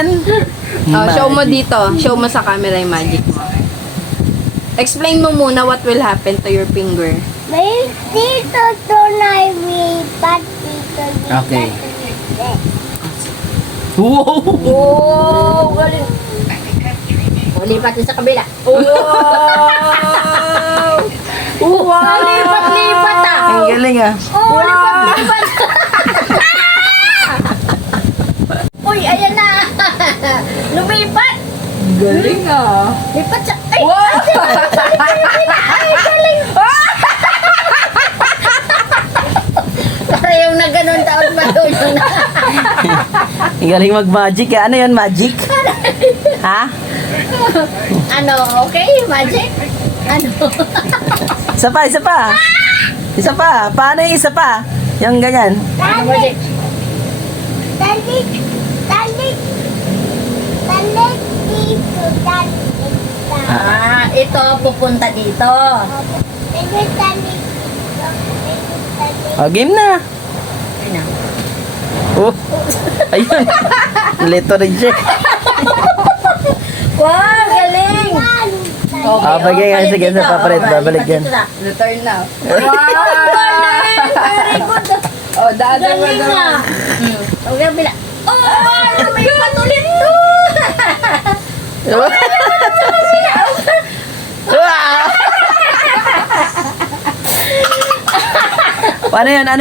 yan? Oh, show mo dito. Show mo sa camera yung magic mo. Explain mo muna what will happen to your finger. May dito tunay lipat dito. Okay. Wow! Oh, galing. O, lipat din sa kabila. Wow! Lipat ah. Ang galing ah. Lipat. Uy, ayan na. Lumipat. Galing ah. Lipat sa... Ay, para yung na ganun taon pa doon yung na. Ang galing mag-magic ah. Ano yun, magic? Ha? Ano, okay? Magic? Ano? Isa pa, isa pa. Isa pa. Paano yung isa pa? Yung ganyan. Ano magic? Talik dito. Ito pupunta dito. Talik. Oh, game na. Ano? Oh. Ayun. Lito rin siya. Wow, galing! Ah, bagay nga. Sige, sa papalit. Babalik yan. Return now. Very good. Oh, dada mo Galing naman. na. Okay, bila. Oh, may patulit to. Wow! Paano yan? Ano